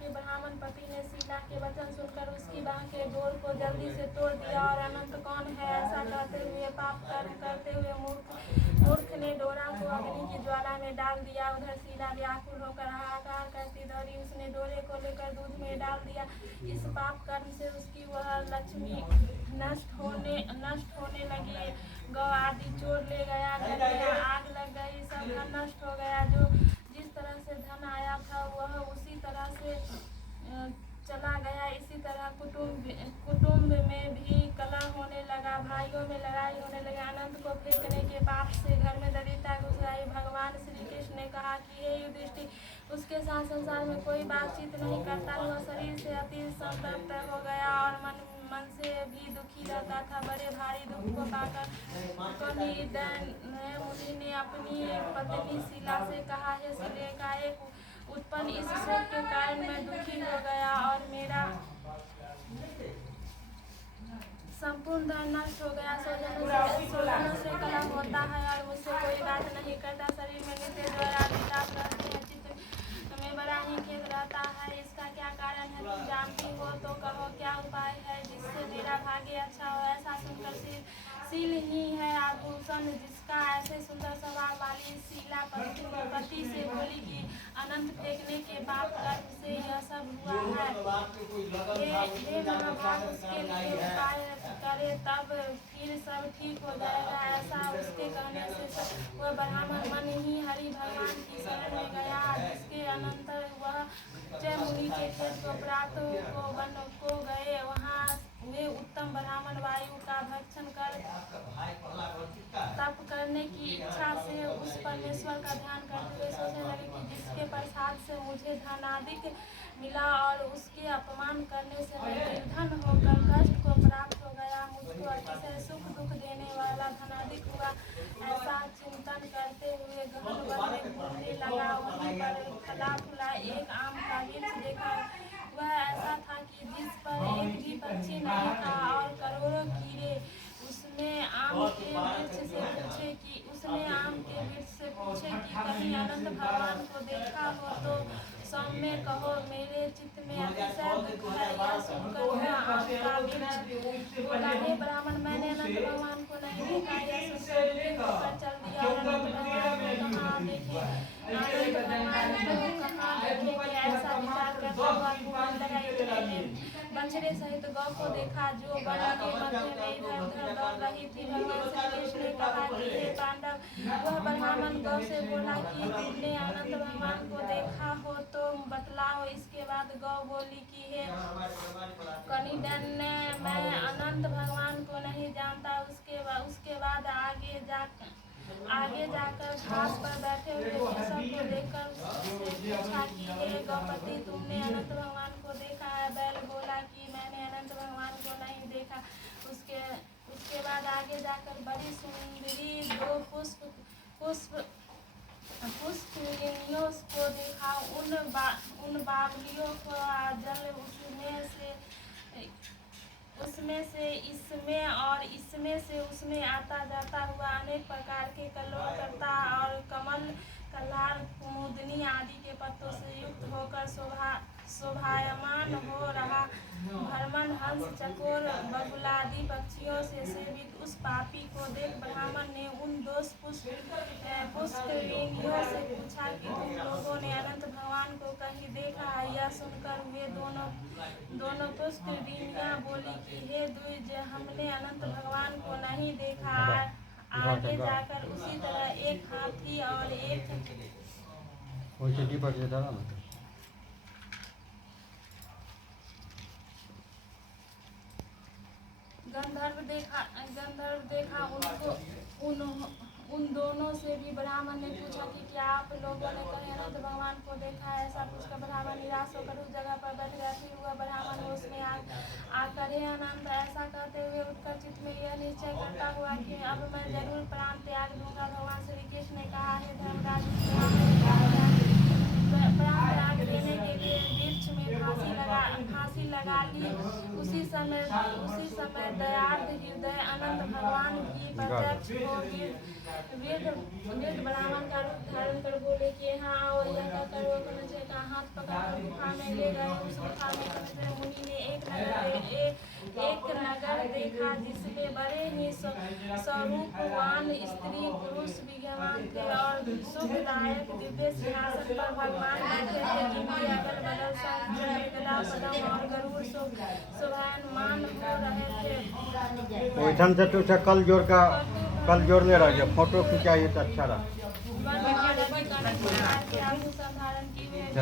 के ब्राह्मण पति ने शीला के वचन सुनकर उसकी बाह के डोर को जल्दी से तोड़ दिया और अनंत कौन है ऐसा कहते हुए पाप कर्म करते हुए मूर्ख ने डोरा को अग्नि की ज्वाला में डाल दिया। उधर शीला व्याकुल होकर हाहाकार करती दौड़ी, उसने डोरे को लेकर दूध में डाल दिया। इस पाप कर्म से उसकी वह लक्ष्मी नष्ट होने लगी। गौ आदि चोर ले गया, घर में आग लग गई, सब धन नष्ट हो गया। जो जिस तरह से धन आया था वह उसी तरह से चला गया। इसी तरह कुटुंब में भी कलह होने लगा, भाइयों में लड़ाई होने लगी। अनंत को फेंकने के पाप से घर में दरिद्रता घुस आई। भगवान श्री कृष्ण ने कहा कि हे युधिष्ठिर, उसके साथ संसार में कोई बातचीत नहीं करता। वह शरीर से अति संतप्त हो गया और मन से भी दुखी रहता था। बड़े भारी दुख को पाकर कनिदन मुनि ने अपनी पत्नी शीला से कहा, हे शीले, उत्पन्न इस शोक के कारण मैं दुखी हो गया और मेरा संपूर्ण धन नष्ट हो गया। स्वजनों से कलह होता है और मुझसे कोई बात नहीं करता। शरीर में नित्य ज्वर आदि ताप रहते हैं, चित्त में बड़ा ही खेद रहता है। इसका क्या कारण है, तुम जानती हो तो कहो, क्या उपाय है जिससे मेरा भाग्य अच्छा हो। ऐसा सुनकर शील ही है आभूषण जिसका ऐसे सुंदर स्वभाव वाली शीला पति से बोली कि अनंत फेंकने के पाप कर्म से यह सब हुआ है। हे महाभाग, उसके लिए उपाय करे तब फिर सब ठीक हो जाएगा। ऐसा उसके कहने से वह ब्राह्मण मन ही हरि भगवान की शरण में गया, जिसके अनंतर वह जय मुनि के खेत को प्राप्त को वन को गए। वहाँ वे उत्तम ब्राह्मण वायु का भक्षण कर तप करने की इच्छा से उस परमेश्वर का ध्यान करते हुए सोचने लगे कि जिसके प्रसाद से मुझे धनादिक मिला और उसके अपमान करने से मैं निर्धन होकर कष्ट को प्राप्त हो गया, मुझको अतिशय सुख दुख देने वाला धनादिक हुआ। ऐसा चिंतन करते हुए गहन वन में घूमने लगा। वहीं पर फला फूला एक आम का वृक्ष देखा। वह ऐसा था कि जिस पर एक भी पक्षी नहीं था और करोड़ों कीड़े। उसने आम के वृक्ष से पूछे कि कहीं अनंत भगवान को देखा हो तो सौम्य कहो, मेरे चित्त में अतिशय दुख है। यह सुनकर वह आम का वृक्ष बोला, हे ब्राह्मण, मैंने अनंत भगवान को नहीं देखा। यह सुनकर दुखी होकर चल दिया और अनंत भगवान को कहाँ देखे, ऐसा विचार करता हुआ घूमने लगा। इतने में बछड़े सहित गौ को देखा जो वन के मध्य में इधर उधर दौड़ रही थी। भगवान श्री कृष्ण ने कहा कि हे पांडव, वह ब्राह्मण गौ से बोला कि तुमने अनंत भगवान को देखा हो तो बतलाओ। इसके बाद गौ बोली कि हे कनिदन, मैं अनंत भगवान को नहीं जानता। उसके बाद आगे जाकर घास पर बैठे हुए वृषभ को देखकर उससे पूछा कि हे गौपति, तुमने अनंत भगवान को देखा है। बैल बोला कि मैंने अनंत भगवान को नहीं देखा। उसके बाद आगे जाकर बड़ी सुंदरी दो पुष्पवृक्षियों को देखा। उन बावलियों का जल उसमें से इसमें से उसमें आता जाता हुआ अनेक प्रकार के कल्लोल करता और कमल, कल्हार, कुमुदनी आदि के पत्तों से युक्त होकर शोभायमान हो रहा। भ्रमण, हंस, चकोर, बगुलादि पक्षियों से सेवित उस पापी को देख ब्राह्मण ने उन दो पुष्पवृक्षियों से पूछा कि तुम लोगों ने अनंत भगवान को कहीं देखा है। यह सुनकर वे दोनों पुष्पवृक्षियां बोली कि हे द्विज, हमने अनंत भगवान को नहीं देखा। आगे जाकर उसी तरह एक हाथी और एक गंधर्व देखा। उन दोनों से भी ब्राह्मण ने पूछा कि क्या आप लोगों ने कहीं अनंत भगवान को देखा है। ऐसा पूछकर ब्राह्मण निराश होकर उस जगह पर बैठ गया। फिर हुआ ब्राह्मण होश में आकर हे अनंत, ऐसा कहते हुए उठकर चित्त में यह निश्चय करता हुआ कि अब मैं जरूर प्राण त्याग दूंगा। भगवान श्री कृष्ण ने कहा, हे धर्मराज, प्राण त्याग देने के लिए वृक्ष में फांसी लगा ली। उसी समय दयार्द हृदय अनंत भगवान भी प्रत्यक्ष हो वृद्ध ब्राह्मण का रूप धारण कर बोले कि यहाँ आओ, यह कहकर वो कनजे का हाथ पकड़कर गुफा में ले गए। उस गुफा में कनजे मुनि ने एक नगर देखा जिसमें बड़े ही स्वरूपवान स्त्री पुरुष विद्यमान थे और सुखदायक दिव्य सिंहासन पर भगवान बैठे थे, जिनके अगल बगल गदा पद्म और गरुड़ शोभायमान हो रहे थे। से तुझे कल जोड़ने रह गया, फोटो खिंचाइए तो अच्छा रहा।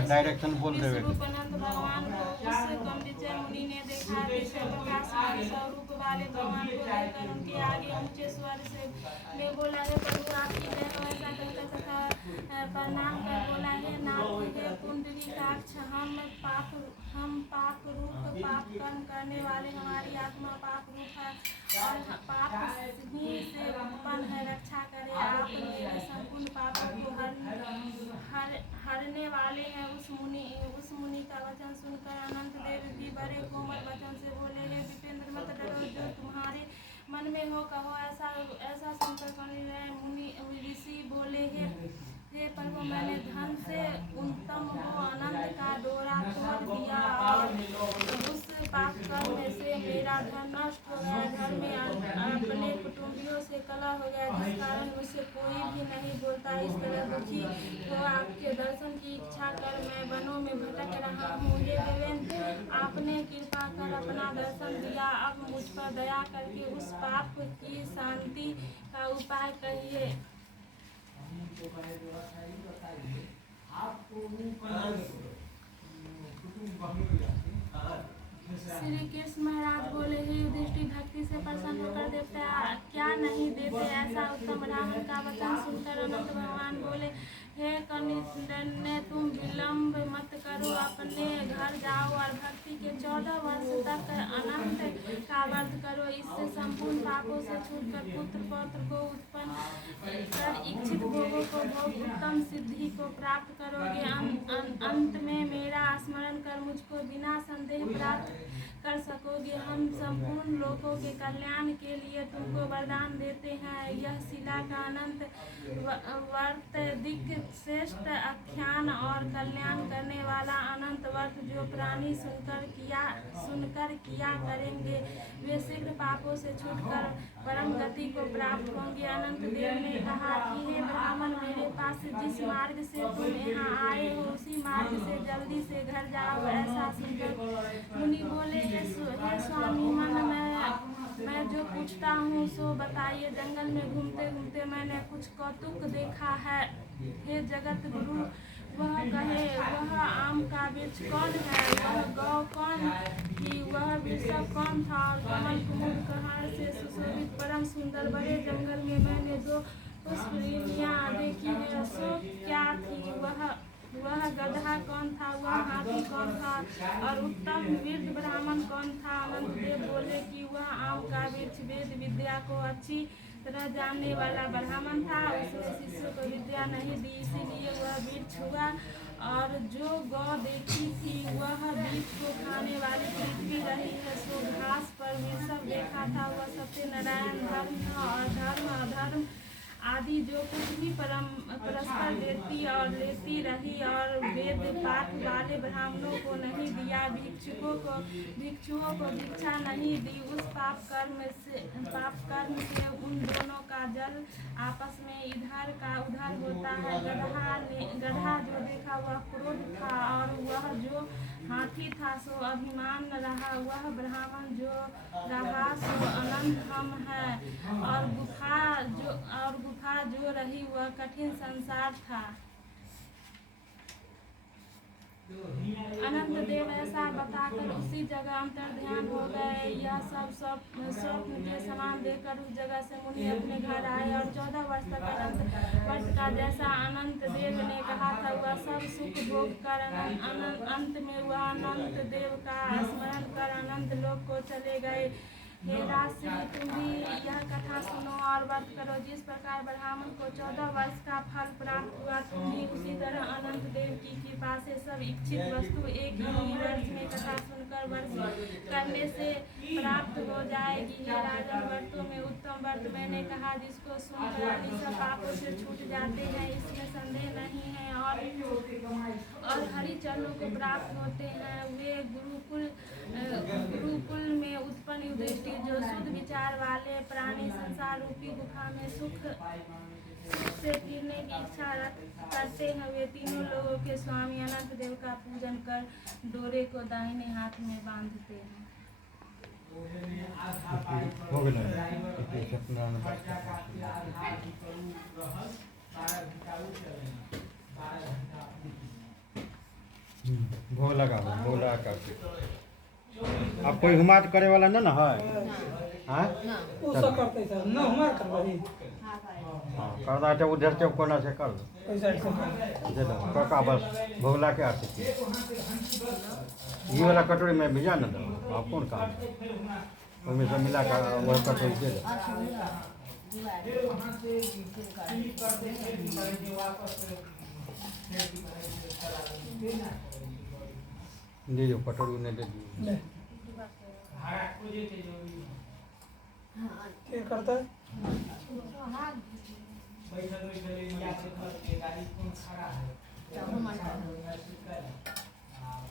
डायरेक्शन बोल देवे। भगवान को उस गंभीर मुनि ने देखा, जिसे प्रकाशमान स्वरूप वाले भगवान को देखकर उनके आगे ऊंचे स्वर से में बोला, है प्रभु आपकी जय हो। ऐसा कहकर तथा प्रणाम कर बोला, है नाथ हे पुंडरीकाक्ष, हम पाप रूप पाप कर्म करने वाले, हमारी आत्मा पाप रूप है और पाप ही से उत्पन्न है। रक्षा करे आप मेरे संपूर्ण पापों को हरने वाले हैं। उस मुनि का वचन सुनकर अनंत देव भी बड़े कोमल वचन से बोले, है विपेंद्र मत डरो, जो तुम्हारे मन में हो कहो। ऐसा सुनकर मुनि ऋषि बोले, हे प्रभु, मैंने धन से उत्तम हो अनंत का डोरा तोड़ दिया और उस पाप कर्म से मेरा धन नष्ट हो गया। घर में अपने कुटुंबियों से कलह हो गया, जिस कारण मुझसे कोई भी नहीं बोलता। इस तरह दुखी हो आपके दर्शन की इच्छा कर मैं वनों में भटक रहा हूँ। हे देवेंद्र, आपने कृपा कर अपना दर्शन दिया, अब मुझ पर दया करके उस पाप की शांति का उपाय कहिए। श्री कृष्ण महाराज बोले, हे युधिष्ठिर, भक्ति से प्रसन्न होकर देवता क्या नहीं देते। ऐसा उत्तम ब्राह्मण का वचन सुनकर अनंत भगवान बोले, हे कनिष्ठन्य, तुम विलंब मत करो, अपने घर जाओ और भक्ति के 14 वर्ष तक अनंत का व्रत करो। इससे संपूर्ण पापों से छूटकर पुत्र पौत्र को उत्पन्न कर इच्छित भोगों को भोग उत्तम सिद्धि को प्राप्त करोगे। अंत में मेरा स्मरण कर मुझको बिना संदेह प्राप्त कर सकोगे। हम संपूर्ण लोगों के कल्याण के लिए तुमको वरदान देते हैं। यह शिला का अनंत वर्त दिक श्रेष्ठ आख्यान और कल्याण करने वाला अनंत वर्त जो प्राणी सुनकर किया करेंगे, वे शीघ्र पापों से छूटकर परम गति को प्राप्त होंगे। अनंत देव ने कहा कि हे ब्राह्मण, मेरे पास जिस मार्ग से तुम यहाँ आए हो उसी मार्ग से जल्दी से घर जाओ। ऐसा सुनकर मुनि बोले, हे स्वामी मन, मैं जो पूछता हूँ सो बताइए। जंगल में घूमते घूमते मैंने कुछ कौतुक देखा है। हे जगत गुरु, वह कहे वह आम का वृक्ष कौन है, वह गौ कौन थी, वह वृषभ कौन था और कमल कुमुद कहार से सुशोभित परम सुंदर बड़े जंगल में मैंने जो पुष्परिणियाँ देखी है सो क्या थी, वह गधा कौन था, वह हाथी कौन था और उत्तम वृद्ध ब्राह्मण कौन था। अनंत देव बोले कि वह आम का वृक्ष वेद विद्या को अच्छी तरह जानने वाला ब्राह्मण था। उसने शिष्य को विद्या नहीं दी, इसीलिए वह वृक्ष हुआ। और जो गौ देखी थी वह बीज को खाने वाली पृथ्वी रही है। सो घास पर वृषभ देखा था, वह सत्यनारायण धर्म था और धर्म अधर्म आदि जो कुछ भी परस्पर देती और लेती रही और वेद पाठ वाले ब्राह्मणों को नहीं दिया, भिक्षुओं को भिक्षा नहीं दी। उस पाप कर्म से उन दोनों का जल आपस में इधर का उधर होता है। गधा जो देखा वह क्रोध था और वह जो हाथी था सो अभिमान रहा। वह ब्राह्मण जो रहा सो अनंत हम है और गुफा जो रही वह कठिन संसार था। अनंत देव ऐसा बताकर उसी जगह अंतर ध्यान हो गए। यह सब स्वप्न के समान देखकर उस जगह से मुनि अपने घर आए और 14 वर्ष तक अनंत वर्ष का जैसा अनंत देव ने कहा था वह सब सुख भोग कर अंत में वह अनंत देव का स्मरण कर अनंत लोक को चले गए। हे राजश्री, तुम भी यह कथा सुनो और व्रत करो। जिस प्रकार ब्राह्मण को 14 वर्ष का फल प्राप्त हुआ, तुम भी उसी तरह अनंत देव की कृपा से सब इच्छित वस्तु एक ही वर्ष में कथा सुनकर शंकर वर्ष करने से प्राप्त हो जाएगी। हे राजन, व्रतों में उत्तम व्रत मैंने कहा जिसको सुनकर आदि सब पापों से छूट जाते हैं, इसमें संदेह नहीं है। और हरि चरणों को प्राप्त होते हैं। वे गुरुकुल में उत्पन्न युधिष्ठिर जो शुद्ध विचार वाले प्राणी संसार रूपी गुफा में सुख से फिरने की इच्छा करते हैं, वे तीनों लोगों के स्वामी अनंत देव का पूजन कर डोरे को दाहिने हाथ में बांधते हैं। हो गया सत्यनारायण भोग लगा करके अब कोई हुमात करे वाला ना ना है हाँ करते सर ना हमार करवाई करना है उधर से कोना से कर दो काका बस भोगला के आते ये वाला कटोरी में भिजा ना दो आप कौन काम उसमें सब मिला कर वह कटोरी दे दो दो कटोरी ने दे दी क्या करता है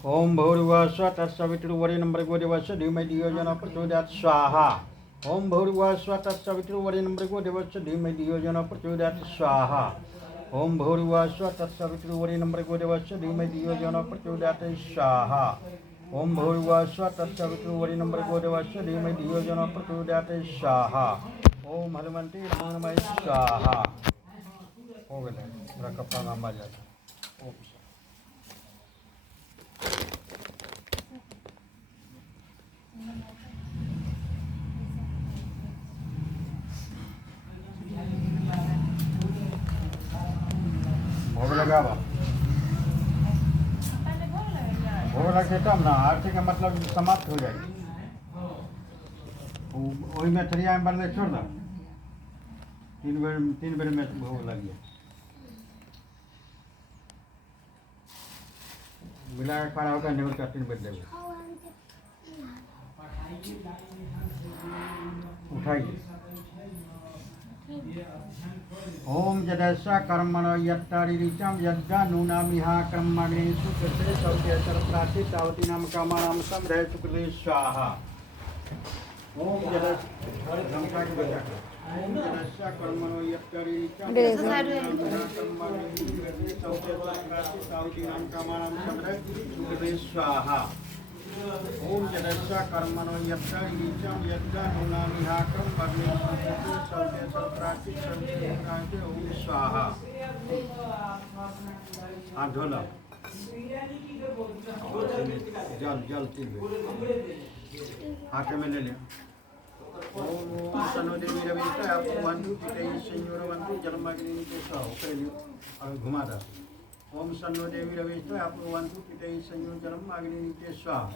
ओम भूर्भुवः स्वः तत्सवितुर्वरेण्यं भर्गो देवस्य धीमहि धियो यो नः प्रचोदयात् स्वाहा ओम भूर्भुवः स्वः तत्सवितुर्वरेण्यं भर्गो देवस्य धीमहि धियो यो नः प्रचोदयात् स्वाहा ओम भूर्भुवः स्वः तत्सवितुर्वरेण्यं भर्गो देवस्य धीमहि धियो यो नः प्रचोदयात् स्वाहा ओम भूर्भुवः स्वः तत्सवितुर्वरेण्यं भर्गो देवस्य धीमहि धियो यो नः प्रचोदयात् स्वाहा ओम हनुमते नमो नमः स्वाहा हो गया मेरा कपड़ा नाम आ जाता ओम भोग लगावा भोग लगे तब ना आरती का मतलब समाप्त हो जाएगी वही में थरिया में बदले छोड़ दो तीन बेर में भोग लग गया मिला के खड़ा होकर निकल कर 3 बेर देंगे उठाइए ओम जदस्सा कर्मणो यत्तारिरिचम यद्दा नूनामिहा कर्मणेषु कृते सौते सर्वप्राचि तावती नाम कामानाम समृह सुकृते स्वाहा ओम जदस्सा कर्मणो यत्तारिरिचम यद्दा नूनामिहा कर्मणेषु कृते सौते सर्वप्राचि तावती नाम कामानाम समृह सुकृते स्वाहा ओम जदस्सा कर्मणो यत्तारिरिचम यद्दा नूनामिहा कर्मणेषु कृते सौते सर्वप्राचि तावती ओम स्वाहा हाथ धोला जल 3 बेर हाथ में ले लिया ओम सनो देवी रविता आपको वंदु पितई संयोर वंदु जन्माग्नि के साओ पहले और घुमा दा ओम सन्नो देवी रविता आपको वंदु पितई संयोर जन्माग्नि के स्वाहा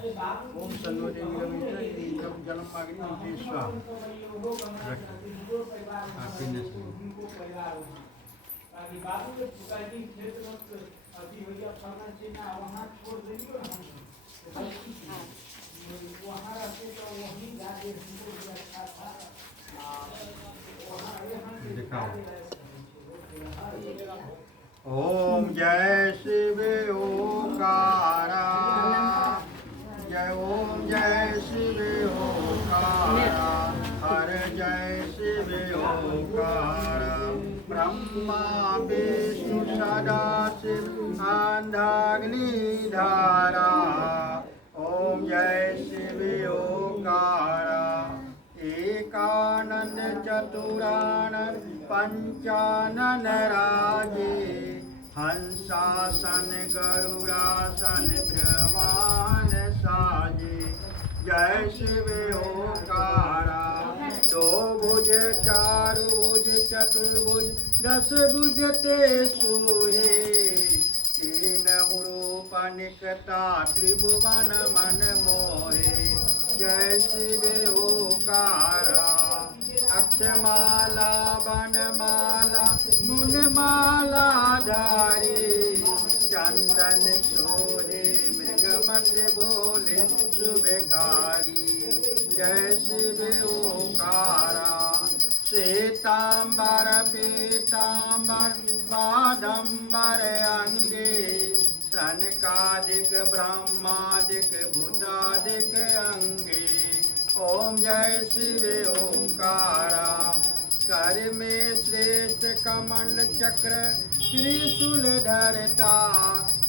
ओम सन्नो देवी रविता जन्माग्नि के स्वाहा आपके ने ताकि बाबू के पुकारी क्षेत्र में अभी हो गया खाना चीना वहां छोड़ देंगे वहां रहते तो वहीं जाके हमको भी अच्छा था ओम जय शिव ओंकारा जय ओम जय शिव ओंकारा हर जय शिव ओंकारा ब्रह्मा विष्णु सदाशिव अंधाग्नि धारा ओम जय शिव ओंकारा एकानंद चतुरानंद पंचानन राजे हंसासन गरुड़ासन भगवान साजे जय शिव ओंकारा 2 भुज 4 भुज चतुर्भुज 10 भुज ते सोहे 3 रूप निकटा त्रिभुवन मन मोहे जय शिव ओंकारा अक्षमाला वनमाला मुनमाला धारी चंदन सोहे मृगमत भोले शुभकारी जय शिव ओंकारा श्वेतांबर पीतांबर बादंबर अंगे सनकादिक ब्रह्मादिक भूतादिक अंगे ओम जय शिव ओंकारा कर में श्रेष्ठ कमंड चक्र त्रिशूल धरता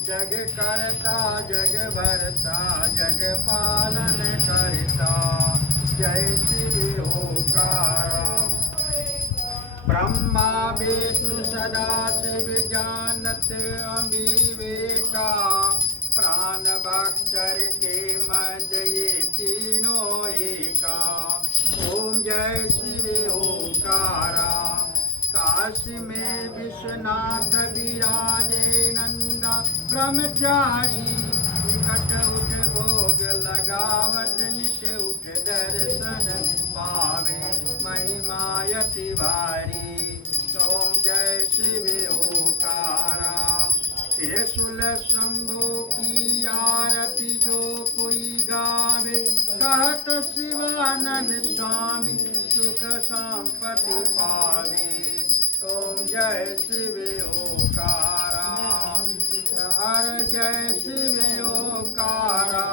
जग करता जग भरता जग पालन करता जय शिव ओंकारा ब्रह्मा विष्णु सदा शिव जानत अविवेका प्राण भक्षर के मध्य ये तीनों एका ओम जय शिव ओंकारा काशी में विश्वनाथ विराजे नंदा ब्रह्मचारी निकट उठ भोग लगावत नित उठ दर्शन पावे महिमायति भारी ओम जय शिव ओंकारा त्रिशूल शंभु की आरती जो कोई गावे कहत शिवानंद स्वामी सुख संपत्ति पावे ओम जय शिव ओंकारा हर जय शिव ओंकारा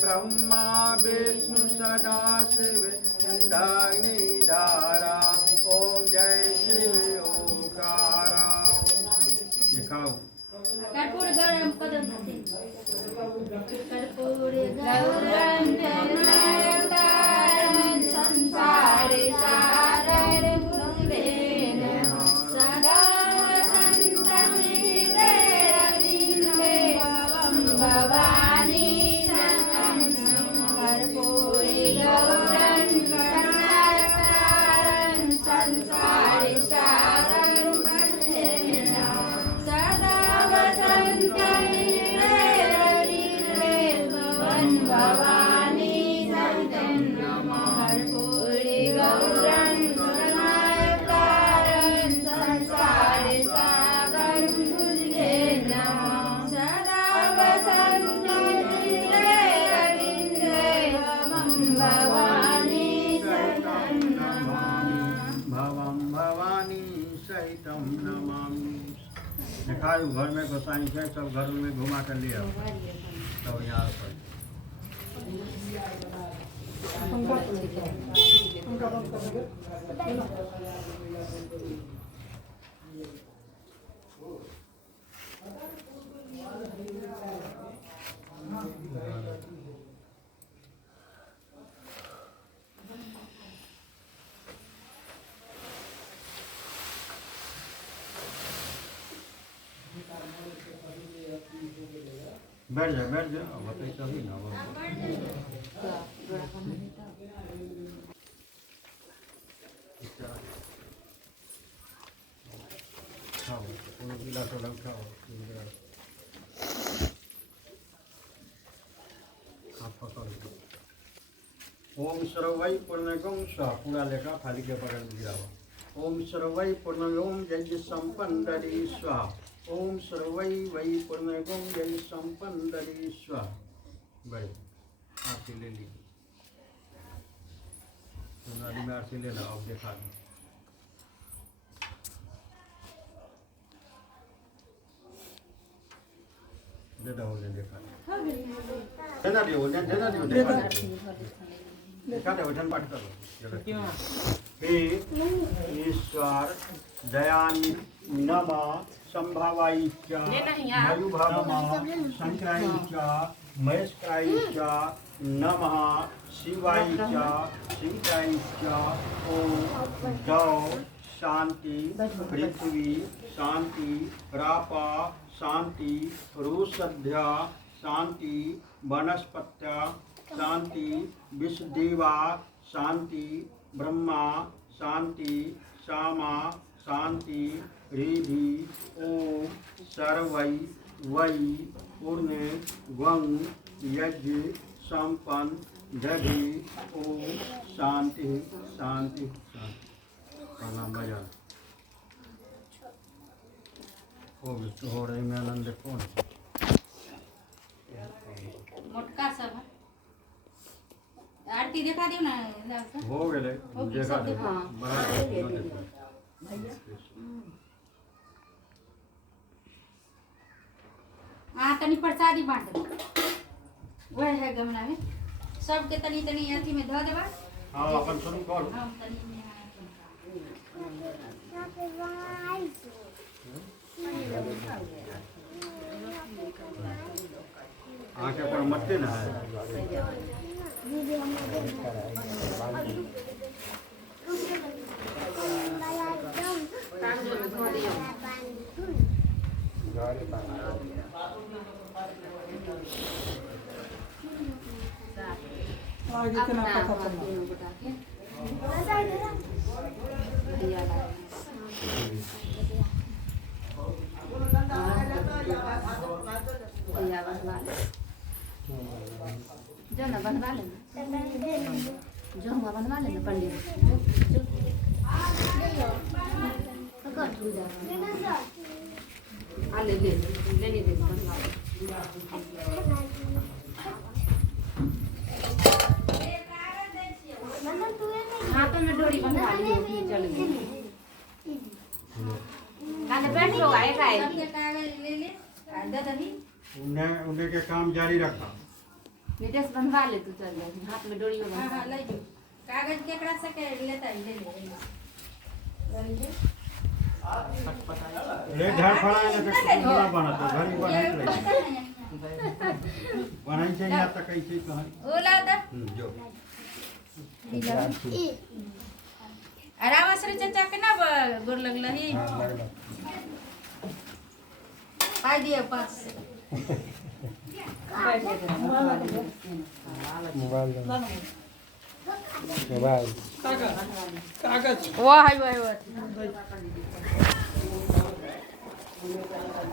ब्रह्मा विष्णु सदा शिव धारा ओम जय शिव ओंकारा दिखाओ कर्पूर गौरम कदम कर्पूर गौरम जनार्दन संसारे सारर भुवेन सदा वसन्तं हृदयरविन्दे भवानी शरणं कर्पूर गौरम जनार्दन संसारे सारर भुवेन सदा भवानी संतं कर्पूरी गौरं गणाकारं संसारे सागर भुजे नमः सदा वसन्तं हृदयरविन्दे भवानी सहितं नमामि भवं भवानी सहितं नमामि दिखाओ घर में गोसाई है सब घर में घुमा कर लिया तो यहाँ पर उनका बंद कर दोगे बैठ जा बताइए तभी ना खाओ कोनो गिलास वाला खाओ ओम सर्वै पूर्णगम स्वा पूरा लेखा खाली के पकड़ गिराओ ओम सर्वै पूर्णगम यज्ञ संपन्नरी स्वा ओम सर्वै वै पूर्णगम यज्ञ संपन्नरी स्वा बड़े आरती ले ली तुम्हारी में आरती लेना अब देखा दे दो देखा देना दियो देखा दे वचन पाठ करो हे ईश्वर दयानि नमा संभावाई च मयुभावमा शंकराई च महेशकाई च नमः शिवाई च शिवकाई च ओम गौ शांति पृथ्वी शांति रापा शांति रुषध्या शांति वनस्पत्या शांति विषदेवा शांति ब्रह्मा शांति श्यामा शांति रिधि ओम सर्वै वै पूर्ण वं यज्ञ संपन्न दधि ओम शांति शांति शांति प्रणाम भजन ओ विष्णु हो रही में आनंद कौन मोटका सब मोती दिखा दियो ना लाओ। हो गेले देखा दे बड़ा हाँ तनी प्रसादी बांट दे वह है गमला में सबके तनी तनी अथी में धो देबा हां अपन शुरू कर हम तनी में आंखें पर मत ना है आगे कितना पता चला जो ना बनवा लेना जो हम बनवा लेना पंडित जो पकड़ तू जा आ ले ले लेने दे बनवा हाथों में डोरी बनवा ली चल गई काले बैठ लो आए काहे सबके कागज ले ले दे दही उन्हें के काम जारी रखा नितेश बनवा ले तू चल जा हाथ में डोरी में हां बनवा हां ले जो कागज केकरा से के लेता ले ले ले घर फड़ा ले के पूरा बना तो घर ही बना ले बनाई से या तक कैसे कहानी ओला दा जो अरावसरे चाचा के ना गोर लगलही पाई दिए 5 से मोबाइल कागज वाह वाह वाह